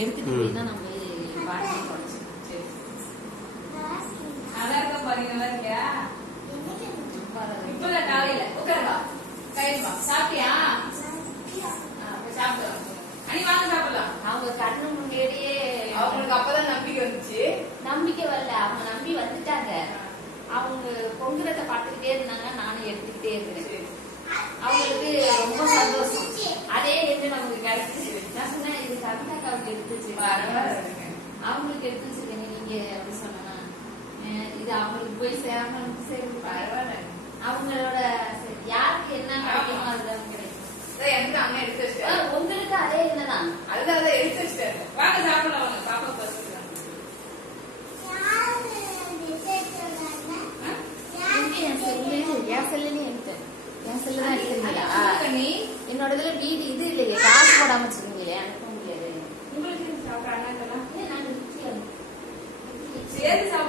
எடுத்துட்டு போய் நம்ம பாட்டி குறைச்சு. அதான் பாருங்க நல்லா இருக்கியா? இப்ப காலையில உட்காருவா கைப்பா சாப்பிட்டியா? சாப்பிடலாம். அனி வாங்க சாப்பிடலாம். அவங்க கண்ணு முன்னாடியே அவங்களுக்கு அப்பதான் நம்பிக்கை வந்துச்சு. நம்பிக்கை வரல, அவங்க நம்பி வந்துட்டாங்க. அவங்க பொங்குறத பார்த்துக்கிட்டே இருந்தாங்க, நானும் எடுத்துக்கிட்டே இருந்தேன். அவங்களுக்கு ரொம்ப சந்தோஷம். அதே என்ன நமக்கு கிடைச்சிச்சு. நான் சொன்னேன் இது கவிதாக்காவுக்கு எடுத்துச்சு, அவங்களுக்கு எடுத்து வச்சிருக்கீங்க நீங்க அப்படி சொன்னா இது அவங்களுக்கு போய் சேராம சரி பரவாயில்ல. அவங்களோட யாருக்கு என்ன கிடைக்குமோ அதுதான் கிடைக்கும். எனக்கு அம்மா எடுத்து வச்சுட்டேன். உங்களுக்கு அதே என்னதான் அதுதான் எடுத்து வச்சுட்டேன். வாங்க சாப்பிடலாம். வாங்க பாப்பா பசிக்கலாம். என் செல்லுன்னு என் செல்லுதான் எடுத்துருங்களா? என்னோட இதுல வீடு இது இல்லையே, காசு போடாம வச்சிருக்கீங்களே, அனுப்ப முடியாது. உங்களுக்கு சாப்பிட்றாங்க நான் சேர்த்து